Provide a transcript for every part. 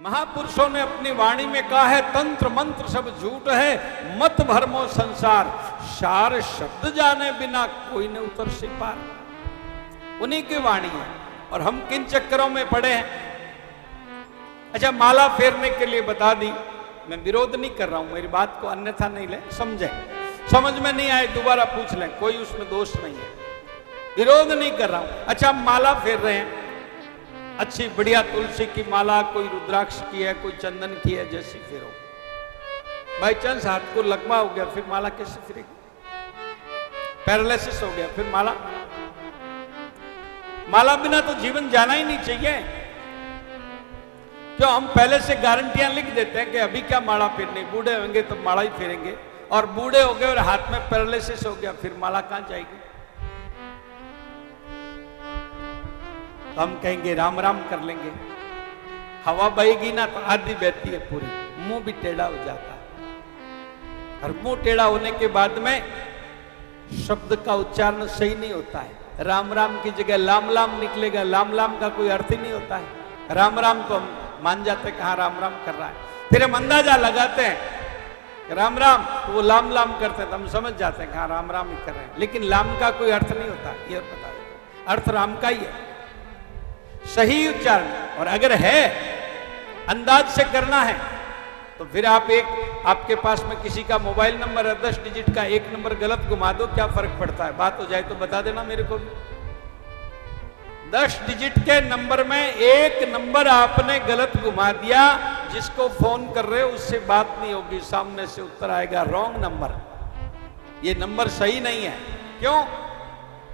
महापुरुषों ने अपनी वाणी में कहा है, तंत्र मंत्र सब झूठ है, मत भरमो संसार, सार शब्द जाने बिना कोई न उतर से पार। उन्हीं की वाणी है और हम किन चक्करों में पड़े हैं। अच्छा, माला फेरने के लिए बता दी, मैं विरोध नहीं कर रहा हूं, मेरी बात को अन्यथा नहीं ले, समझे, समझ में नहीं आए दोबारा पूछ लें, कोई उसमें दोष नहीं है, विरोध नहीं कर रहा हूं। अच्छा, माला फेर रहे हैं, अच्छी बढ़िया तुलसी की माला, कोई रुद्राक्ष की है, कोई चंदन की है, जैसी फेरो। बाई चांस हाथ को लकवा हो गया, फिर माला कैसे फिरेगी? पैरालिसिस हो गया, फिर माला बिना तो जीवन जाना ही नहीं चाहिए। क्यों हम पहले से गारंटियां लिख देते हैं कि अभी क्या माला फेरनी, बूढ़े होंगे तो माला ही फेरेंगे, और बूढ़े हो गए और हाथ में पैरालिसिस हो गया, फिर माला कहां जाएगी? तो हम कहेंगे राम राम कर लेंगे, हवा बहेगी ना तो आधी बहती है पूरी, मुंह भी टेढ़ा हो जाता है, और मुंह टेढ़ा होने के बाद में शब्द का उच्चारण सही नहीं होता है। राम राम की जगह लाम लाम निकलेगा, लाम लाम का कोई अर्थ ही नहीं होता है। राम राम तो हम मान जाते हैं कि हाँ राम राम कर रहा है, फिर हम अंदाजा लगाते हैं राम राम, तो वो लाम लाम करते हैं, तो हम समझ जाते हैं कि हाँ राम राम ही कर रहे हैं, लेकिन लाम का कोई अर्थ नहीं होता, ये बता दें, अर्थ राम का ही है, सही उच्चारण। और अगर है अंदाज से करना है तो फिर आपके पास में किसी का मोबाइल नंबर है, 10 डिजिट का, एक नंबर गलत घुमा दो, क्या फर्क पड़ता है? बात हो जाए तो बता देना मेरे को भी। 10 डिजिट के नंबर में एक नंबर आपने गलत घुमा दिया, जिसको फोन कर रहे हो उससे बात नहीं होगी, सामने से उत्तर आएगा रॉन्ग नंबर, ये नंबर सही नहीं है। क्यों?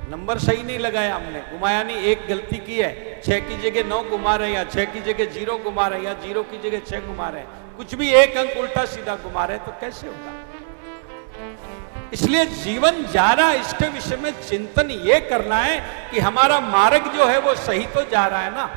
नंबर सही नहीं लगाया हमने, घुमाया नहीं, एक गलती की है, 6 की जगह 9 घुमा रहे, या 6 की जगह 0 घुमा रहे, या 0 की जगह 6 घुमा रहे, कुछ भी एक अंक उल्टा सीधा घुमा रहे, तो कैसे होगा? इसलिए जीवन जा रहा, इसके विषय में चिंतन ये करना है कि हमारा मार्ग जो है वो सही तो जा रहा है ना।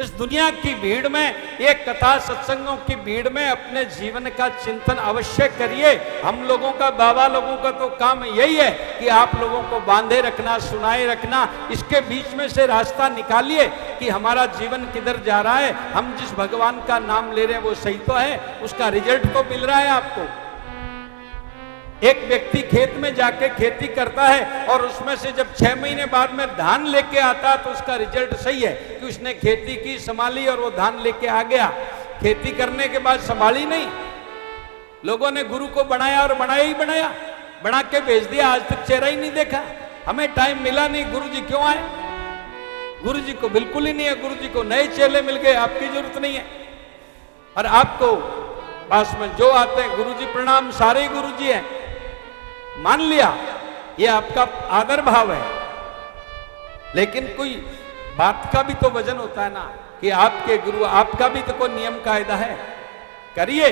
इस दुनिया की भीड़ में, एक कथा सत्संगों की भीड़ में अपने जीवन का चिंतन अवश्य करिए। हम लोगों का, बाबा लोगों का तो काम यही है कि आप लोगों को बांधे रखना, सुनाए रखना, इसके बीच में से रास्ता निकालिए कि हमारा जीवन किधर जा रहा है, हम जिस भगवान का नाम ले रहे हैं वो सही तो है, उसका रिजल्ट तो मिल रहा है आपको। एक व्यक्ति खेत में जाके खेती करता है और उसमें से जब 6 महीने बाद में धान लेके आता है तो उसका रिजल्ट सही है कि उसने खेती की, संभाली और वो धान लेके आ गया। खेती करने के बाद संभाली नहीं, लोगों ने गुरु को बनाया और बनाया ही बनाया, बना के भेज दिया, आज तक चेहरा ही नहीं देखा, हमें टाइम मिला नहीं, गुरु जी क्यों आए? गुरु जी को बिल्कुल ही नहीं है, गुरु जी को नए चेले मिल गए, आपकी जरूरत नहीं है। और आपको पास में जो आते हैं, गुरु जी प्रणाम, सारे ही गुरु जी हैं, मान लिया, ये आपका आदर भाव है। लेकिन कोई बात का भी तो वजन होता है ना, कि आपके गुरु, आपका भी तो कोई नियम कायदा है। करिए,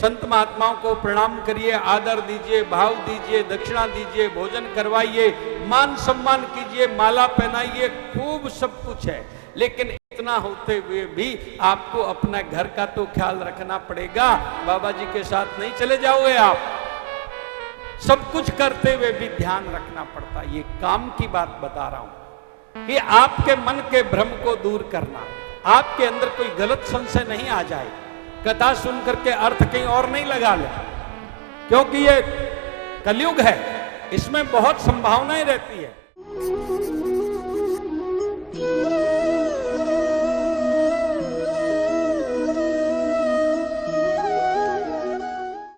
संत महात्माओं को प्रणाम करिए, आदर दीजिए, भाव दीजिए, दक्षिणा दीजिए, भोजन करवाइए, मान सम्मान कीजिए, माला पहनाइए, खूब सब कुछ है। लेकिन इतना होते हुए भी आपको अपना घर का तो ख्याल रखना पड़ेगा। बाबा जी के साथ नहीं चले जाओगे आप, सब कुछ करते हुए भी ध्यान रखना पड़ता। ये काम की बात बता रहा हूं कि आपके मन के भ्रम को दूर करना, आपके अंदर कोई गलत संशय नहीं आ जाए, कथा सुन करके अर्थ कहीं और नहीं लगा ले, क्योंकि ये कलयुग है, इसमें बहुत संभावनाएं रहती है।